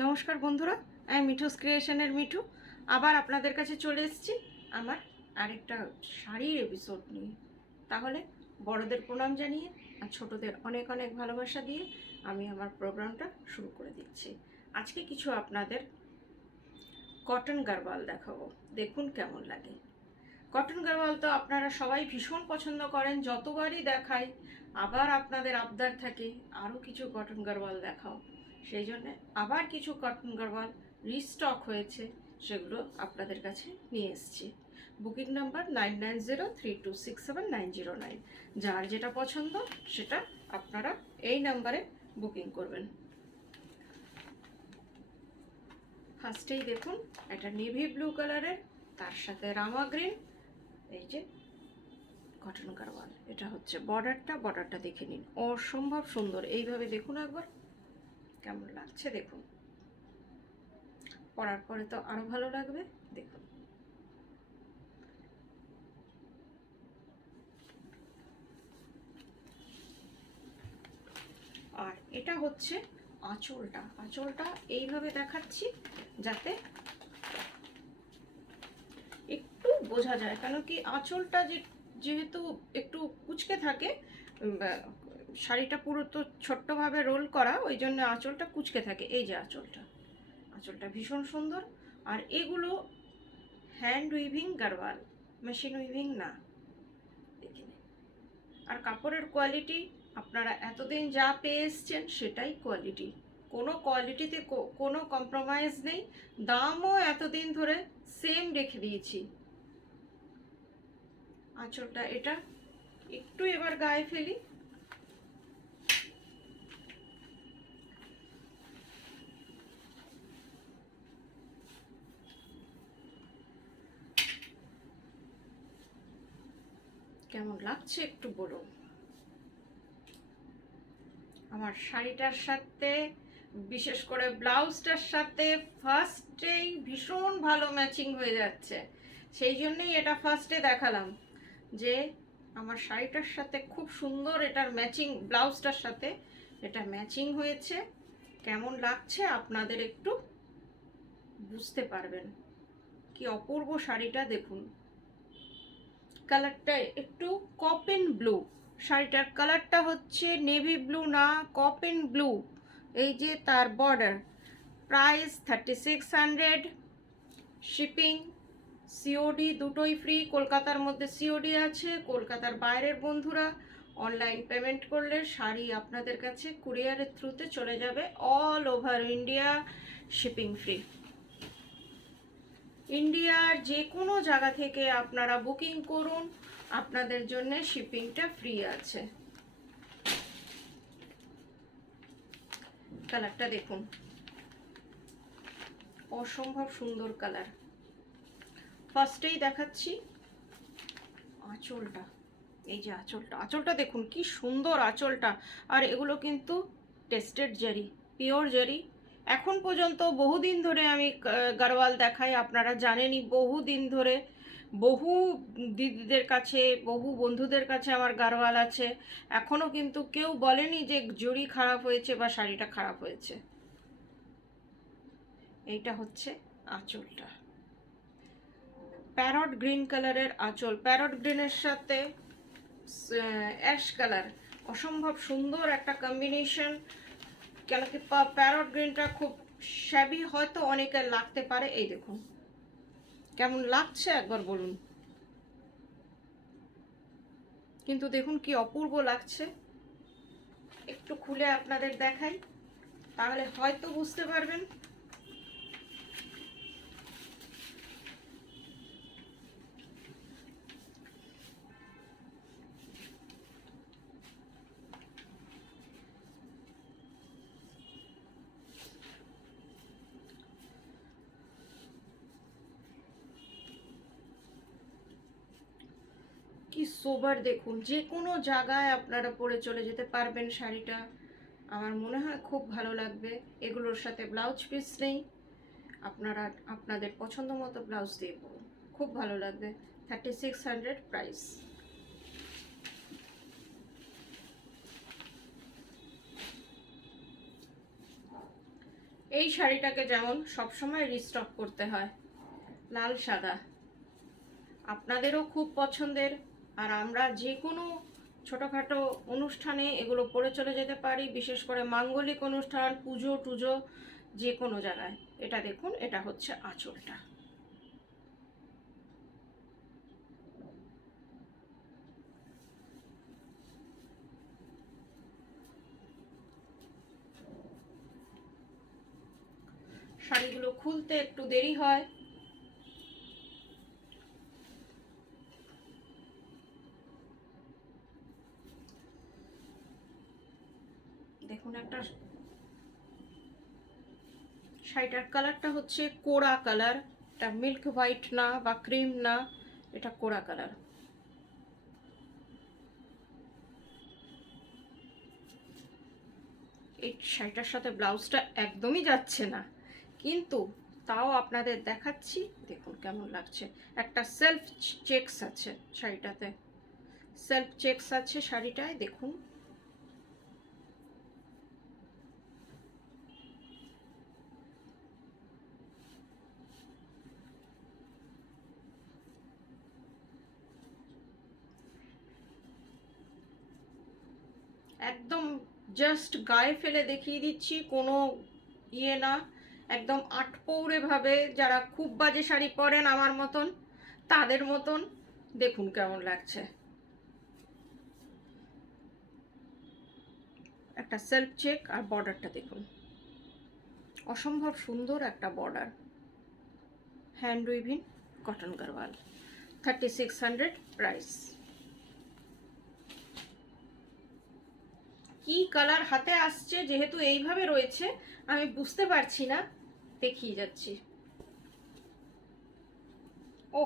নমস্কার বন্ধুরা, আমি মিঠুস ক্রিয়েশনের মিঠু আবার আপনাদের কাছে চলে এসেছি আমার আরেকটা শাড়ির এপিসোড নিয়ে। তাহলে বড়দের প্রণাম জানিয়ে আর ছোটদের অনেক অনেক ভালোবাসা দিয়ে আমি আমার প্রোগ্রামটা শুরু করে দিচ্ছি। আজকে কিছু আপনাদের কটন গারওয়াল দেখাবো, দেখুন কেমন লাগে। কটন গারওয়াল তো আপনারা সবাই ভীষণ পছন্দ করেন, যতবারই দেখাই আবার আপনাদের আবদার থাকে আরও কিছু কটন গারওয়াল দেখাও। সেই জন্য আবার কিছু কটন গারওয়াল রিস্টক হয়েছে, সেগুলো আপনাদের কাছে নিয়ে এসেছি। Booking number 9903267909। যার যেটা পছন্দ সেটা আপনারা এই নাম্বারে বুকিং করবেন। ফার্স্টেই দেখুন একটা নেভি ব্লু কালারের, তার সাথে রামা গ্রিন, এই যে কটন গারওয়াল। এটা হচ্ছে বর্ডারটা দেখে নিন, অসম্ভব সুন্দর। এইভাবে দেখুন একবার কেমন লাগছে, দেখুন পরার পরে তো আরো ভালো লাগবে। দেখুন আর এটা হচ্ছে আঁচলটা এইভাবে দেখাচ্ছি যাতে একটু বোঝা যায়, কেন কি আঁচলটা যেহেতু একটু কুচকে থাকে, শাড়িটা পুরো তো ছোট্টভাবে রোল করা, ওই জন্য আঁচলটা কুচকে থাকে। এই যে আঁচলটা ভীষণ সুন্দর। আর এগুলো hand weaving Garewal, machine weaving না। দেখিনি। আর কাপড়ের কোয়ালিটি আপনারা এতদিন যা পেয়ে এসছেন সেটাই কোয়ালিটি, কোনো কোয়ালিটিতে কোনো কম্প্রোমাইজ নেই। দামও এতদিন ধরে সেম রেখে দিয়েছি। আঁচলটা এটা একটু এবার গায়ে ফেলি। কেমন লাগছে একটু বলুন। আমার শাড়িটার সাথে, বিশেষ করে ব্লাউজটার সাথে ফার্স্টেই ভীষণ ভালো ম্যাচিং হয়ে যাচ্ছে। সেই জন্যই এটা ফার্স্টে দেখালাম যে আমার শাড়িটার সাথে খুব সুন্দর এটার ম্যাচিং, ব্লাউজটার সাথে এটা ম্যাচিং হয়েছে। কেমন লাগছে আপনাদের একটু বুঝতে পারবেন। কি অপূর্ব শাড়িটা দেখুন। কালারটা একটু কপেন ব্লু, শাড়িটার কালারটা হচ্ছে নেভি ব্লু না, কপেন ব্লু। এই যে তার বর্ডার। প্রাইস 3600। শিপিং সিওডি দুটোই ফ্রি। কলকাতার মধ্যে সিওডি আছে, কলকাতার বাইরের বন্ধুরা অনলাইন পেমেন্ট করলে শাড়ি আপনাদের কাছে কুরিয়ারের থ্রুতে চলে যাবে। All over India shipping free. ইন্ডিয়ার যে কোনো জায়গা থেকে আপনারা বুকিং করুন, আপনাদের জন্য শিপিংটা ফ্রি আছে। কালারটা দেখুন, অসম্ভব সুন্দর কালার। ফার্স্টেই দেখাচ্ছি আঁচলটা। এই যে আঁচলটা দেখুন কি সুন্দর আঁচলটা। আর এগুলো কিন্তু টেস্টেড জারি, পিওর জারি। এখন পর্যন্ত বহুদিন ধরে আমি গারওয়াল দেখাই, আপনারা জানেনই। বহুদিন ধরে বহু দিদিদের কাছে, বহু বন্ধুদের কাছে আমার গারওয়াল আছে। এখনও কিন্তু কেউ বলেনি যে জরি খারাপ হয়েছে বা শাড়িটা খারাপ হয়েছে। এইটা হচ্ছে আঁচলটা, প্যারট গ্রিন কালারের আঁচল। প্যারট গ্রিনের সাথে অ্যাশ কালার, অসম্ভব সুন্দর একটা কম্বিনেশন। কেন কি প্যারট গ্রিনটা খুব শ্যাবি হয়তো অনেকের লাগতে পারে। এই দেখুন কেমন লাগছে একবার বলুন। কিন্তু দেখুন কি অপূর্ব লাগছে। একটু খুলে আপনাদের দেখাই, তাহলে হয়তো বুঝতে পারবেন। কি সোবার দেখুন, যে কোনো জায়গায় আপনারা পরে চলে যেতে পারবেন শাড়িটা। আমার মনে হয় খুব ভালো লাগবে। এগুলোর সাথে ব্লাউজ পিস নেই, আপনারা আপনাদের পছন্দ মতো ব্লাউজ দিয়ে পরুন, খুব ভালো লাগবে। 3600 প্রাইস। এই শাড়িটাকে যেমন সবসময় রিস্টক করতে হয়, লাল সাদা আপনাদেরও খুব পছন্দের, আর আমরা যে কোনো ছোটোখাটো অনুষ্ঠানে এগুলো পরে চলে যেতে পারি, বিশেষ করে মাঙ্গলিক অনুষ্ঠান, পুজো টুজো, যে কোনো জায়গায়। এটা দেখুন, এটা হচ্ছে আঁচলটা। শাড়িগুলো খুলতে একটু দেরি হয়, দেখুন। একটা শাড়িটার কালারটা হচ্ছে কোড়া কালার, এটা মিল্ক হোয়াইট না বা ক্রিম না, এটা কোড়া কালার। এই শাড়িটার সাথে ব্লাউজটা একদমই যাচ্ছে না, কিন্তু তাও আপনাদের দেখাচ্ছি, দেখুন কেমন লাগছে। একটা সেলফ চেকস আছে শাড়িটাতে, সেলফ চেকস আছে শাড়িটায়, দেখুন। একদম জাস্ট গায়ে ফেলে দেখিয়ে দিচ্ছি, কোনো ইয়ে না, একদম আটপৌরে ভাবে যারা খুব বাজে শাড়ি পরেন আমার মতন, তাদের মতন। দেখুন কেমন লাগছে। একটা সেলফ চেক, আর বর্ডারটা দেখুন, অসম্ভব সুন্দর একটা border, hand weaving cotton Garewal, 3600 price. কি কালার হাতে আসছে, যেহেতু এইভাবে রয়েছে আমি বুঝতে পারছি না, দেখিয়ে যাচ্ছি। ও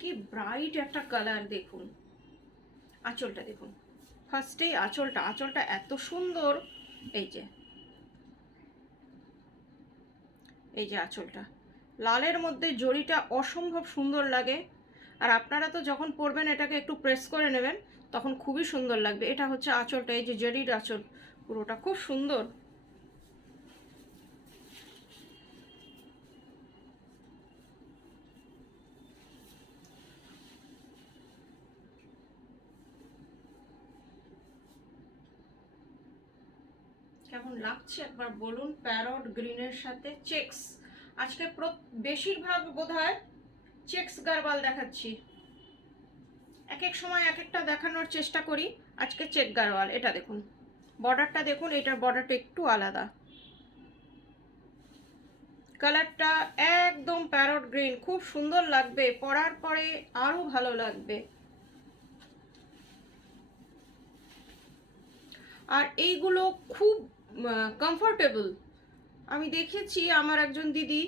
কি ব্রাইট একটা কালার, দেখুন। আঁচলটা দেখুন, ফার্স্টেই আঁচলটা এত সুন্দর। এই যে, এই যে আঁচলটা, লালের মধ্যে জরিটা অসম্ভব সুন্দর লাগে। আর আপনারা তো যখন পরবেন এটাকে একটু প্রেস করে নেবেন, তখন খুবই সুন্দর লাগবে। এটা হচ্ছে আঁচলটা, এই যে জরির আঁচল, পুরোটা খুব সুন্দর। কেমন লাগছে একবার বলুন। প্যারট গ্রিনের সাথে চেকস, আজকে বেশিরভাগ বোধহয় চেকস গারওয়াল দেখাচ্ছি। এক এক সময় এক একটা দেখানোর চেষ্টা করি, আজকে চেক গারওয়াল। এটা দেখুন, বর্ডারটা দেখুন, এটার বর্ডারটা একটু আলাদা, কালারটা একদম প্যারট গ্রিন, খুব সুন্দর লাগবে, পরার পরে আরো ভালো লাগবে। আর এইগুলো খুব কমফোর্টেবল। আমি দেখেছি আমার একজন দিদি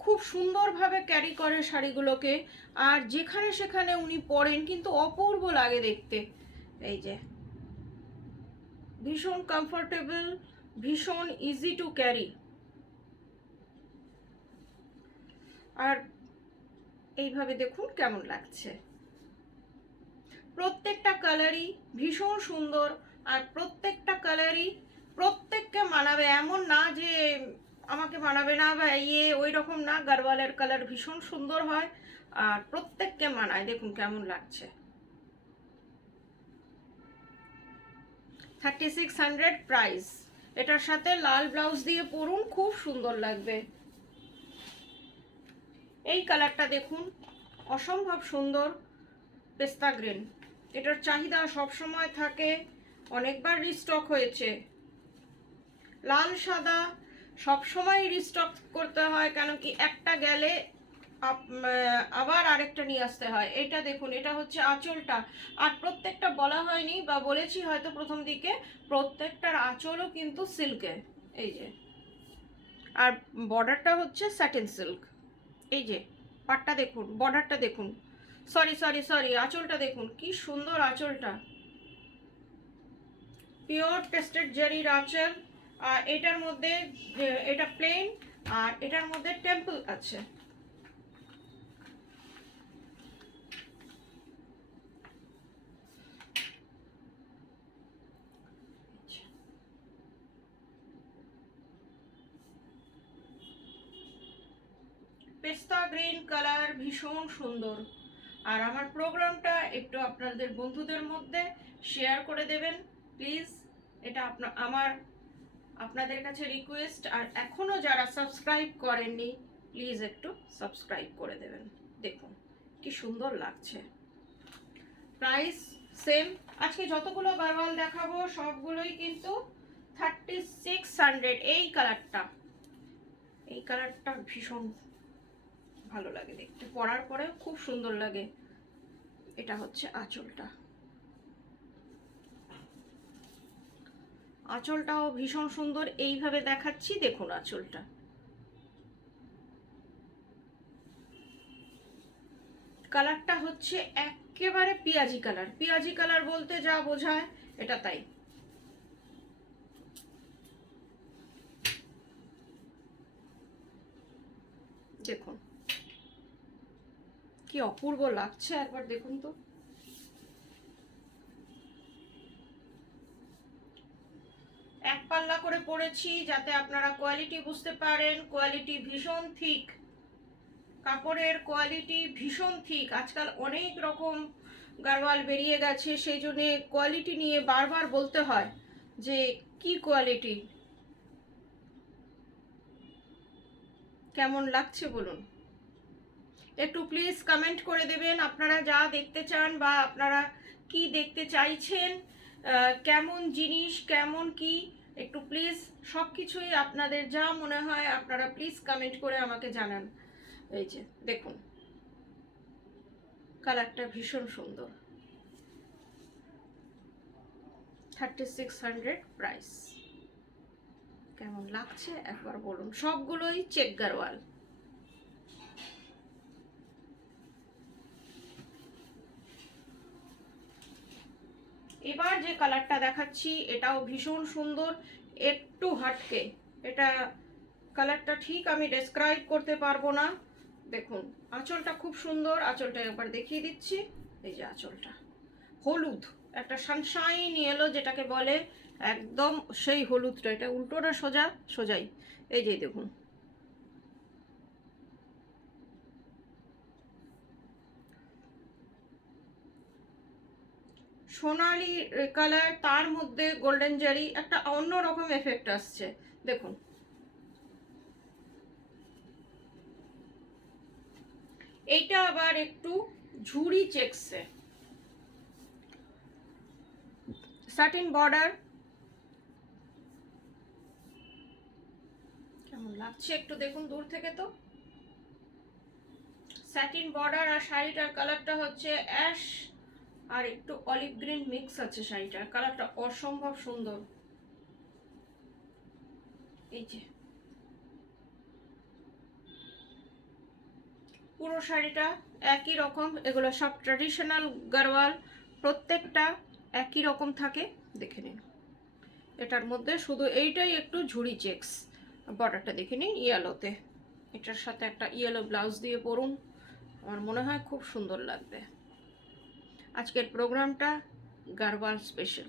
খুব সুন্দরভাবে ক্যারি করে শাড়িগুলোকে, আর যেখানে সেখানে উনি পরেন, কিন্তু অপূর্ব লাগে দেখতে। এই যে, ভীষণ কমফোর্টেবল, ভীষণ ইজি টু ক্যারি। আর এইভাবে দেখুন কেমন লাগছে। প্রত্যেকটা কালারই ভীষণ সুন্দর, আর প্রত্যেকটা কালারই প্রত্যেককে মানাবে, এমন না যে আমাকে মানাবে না বা ইয়ে ওই রকম না। গারওয়ালের কালার ভীষণ সুন্দর হয়, আর প্রত্যেককে মানায়। দেখুন কেমন লাগছে। 3600 প্রাইস। এটার সাথে লাল ব্লাউজ দিয়ে পরুন, খুব সুন্দর লাগবে। এই কালারটা দেখুন, অসম্ভব সুন্দর, পেস্তা গ্রিন। এটার চাহিদা সব সময় থাকে, অনেকবার রিস্টক হয়েছে। লাল সাদা সব সময় রিস্টক করতে হয়, কেন কি একটা গেলে আবার আরেকটা নিয়ে আসতে হয়। এটা দেখুন, এটা হচ্ছে আঁচলটা। আর প্রত্যেকটা বলা হয়নি বা বলেছি হয়তো প্রথম দিকে, প্রত্যেকটার আঁচলও কিন্তু সিল্কের। এই যে, আর বর্ডারটা হচ্ছে স্যাটিন সিল্ক। এই যে পাটটা দেখুন, বর্ডারটা দেখুন, সরি সরি সরি আঁচলটা দেখুন, কি সুন্দর আঁচলটা, পিওর টেস্টেড জারির আঁচল। আর এটার মধ্যে এটা প্লেন, আর এটার মধ্যে টেম্পল আছে। পেস্তা গ্রিন কালার, ভীষণ সুন্দর। আর আমার প্রোগ্রামটা একটু আপনাদের বন্ধুদের মধ্যে শেয়ার করে দেবেন প্লিজ, এটা আপনাদের কাছে রিকোয়েস্ট। আর এখনো যারা সাবস্ক্রাইব করেননি প্লিজ একটু সাবস্ক্রাইব করে দেবেন। দেখুন কি সুন্দর লাগছে। Price same. আজকে যতগুলো গারওয়াল দেখাবো সবগুলোই কিন্তু 3600। এই কালারটা ভীষণ ভালো লাগে দেখতে, পরার পরে খুব সুন্দর লাগে। এটা হচ্ছে আঁচলটা, আঁচলটাও ভীষণ সুন্দর। এইভাবে দেখাচ্ছি, দেখুন আঁচলটা। কালারটা হচ্ছে একেবারে পেঁয়াজি কালার। পেঁয়াজি কালার বলতে যা বোঝায় এটা তাই। দেখুন কি অপূর্ব লাগছে, একবার দেখুন তো। এক পাল্লা করে পরেছি যাতে আপনারা কোয়ালিটি বুঝতে পারেন। কোয়ালিটি ভীষণ থিক, কাপড়ের কোয়ালিটি ভীষণ থিক। আজকাল অনেক রকম গারওয়াল বেরিয়ে গেছে, সেই জন্যে কোয়ালিটি নিয়ে বারবার বলতে হয় যে কি কোয়ালিটি, কেমন লাগছে বলুন। একটু প্লিজ কমেন্ট করে দেবেন আপনারা যা দেখতে চান বা আপনারা কি দেখতে চাইছেন, কেমন জিনিস, কেমন কি, একটু প্লিজ সব কিছুই আপনাদের যা মনে হয় আপনারা প্লিজ কমেন্ট করে আমাকে জানান। এই যে দেখুন কালারটা ভীষণ সুন্দর। 3600 প্রাইস। কেমন লাগছে একবার বলুন। সবগুলোই চেক গারওয়াল। এবার যে কালারটা দেখাচ্ছি এটাও ভীষণ সুন্দর, একটু হাটকে। এটা কালারটা ঠিক আমি ডেসক্রাইব করতে পারবো না। দেখুন আঁচলটা খুব সুন্দর, আঁচলটা একবার দেখিয়ে দিচ্ছি। এই যে আঁচলটা হলুদ, একটা সানশাইন ইয়েলো যেটাকে বলে, একদম সেই হলুদটা। এটা উল্টো না সোজা? সোজাই। এই যে দেখুন সোনালি কালার, তার মধ্যে গোল্ডেন জারি, একটা অন্যরকম এফেক্ট আসছে। দেখুন এইটা আবার একটু ঝুড়ি চেকসে, সাটিন বর্ডার। কেমন লাগছে একটু দেখুন দূর থেকে তো। স্যাটিন বর্ডার, আর শাড়িটার কালারটা হচ্ছে অ্যাশ আর একটু অলিভ গ্রিন মিক্স আছে। শাড়িটার কালারটা অসম্ভব সুন্দর। এই যে পুরো শাড়িটা একই রকম, এগুলো সব ট্র্যাডিশনাল গারওয়াল, প্রত্যেকটা একই রকম থাকে। দেখে নিন এটার মধ্যে শুধু এইটাই একটু ঝুড়ি চেক্স। বর্ডারটা দেখে নিন ইয়েলোতে, এটার সাথে একটা ইয়েলো ব্লাউজ দিয়ে পরুন, আমার মনে হয় খুব সুন্দর লাগবে। আজকের প্রোগ্রামটা গারওয়াল স্পেশাল।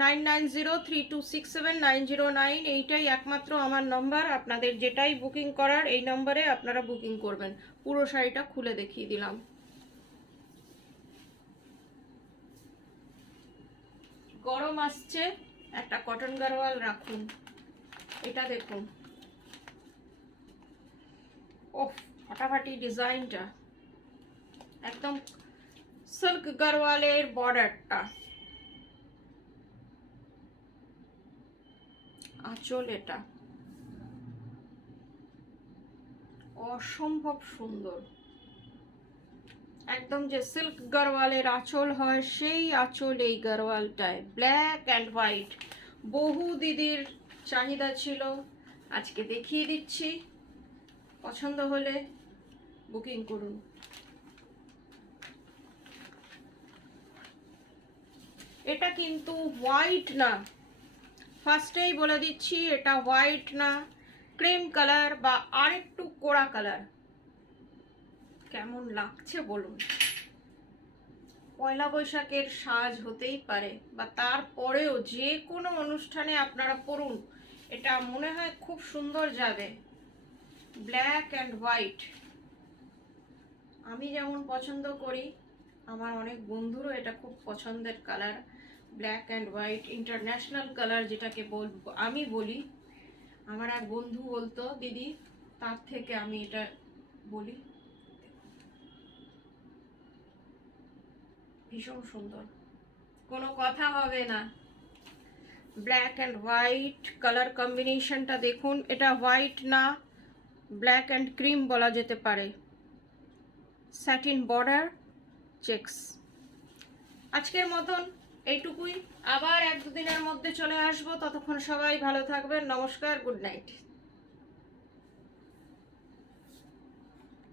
9903267909, এইটাই একমাত্র আমার নম্বর। আপনাদের যেটাই বুকিং করার এই নম্বরে আপনারা বুকিং করবেন। পুরো শাড়িটা খুলে দেখিয়ে দিলাম। গরম আসছে, একটা কটন গারওয়াল রাখুন। এটা দেখুন, ওহ ফাটাফাটি ডিজাইনটা, একদম সিল্ক গারওয়ালের বর্ডারটা, আঁচল এটা অসম্ভব সুন্দর। একদম যে সিল্ক গারওয়ালের আঁচল হয় সেই আঁচল এই গারওয়ালটায়, ব্ল্যাক অ্যান্ড হোয়াইট। বহু দিদির চাহিদা ছিল, আজকে দেখিয়ে দিচ্ছি। পছন্দ হলে বুকিং করুন। এটা কিন্তু হোয়াইট না, ফার্স্টেই বলে দিচ্ছি, এটা হোয়াইট না, ক্রিম কালার বা আরেকটু কোড়া কালার। কেমন লাগছে বলুন। পয়লা বৈশাখের সাজ হতেই পারে, বা তারপরেও যে কোনো অনুষ্ঠানে আপনারা পরুন, এটা মনে হয় খুব সুন্দর যাবে। ব্ল্যাক অ্যান্ড হোয়াইট আমি যেমন পছন্দ করি, আমার অনেক বন্ধুরও এটা খুব পছন্দের colour. Black and white international colour যেটাকে আমি বলি। আমার এক বন্ধু বলতো দিদি, তার থেকে আমি এটা বলি। ভীষণ সুন্দর, কোনো কথা হবে না। ব্ল্যাক অ্যান্ড হোয়াইট কালার কম্বিনেশনটা দেখুন, এটা হোয়াইট না, ব্ল্যাক অ্যান্ড ক্রিম বলা যেতে পারে। Satin border, checks. আজকের মতন এইটুকুই, আবার 1-2 দিনের মধ্যে চলে আসবো। ততক্ষণ সবাই ভালো থাকবেন। নমস্কার, গুড নাইট।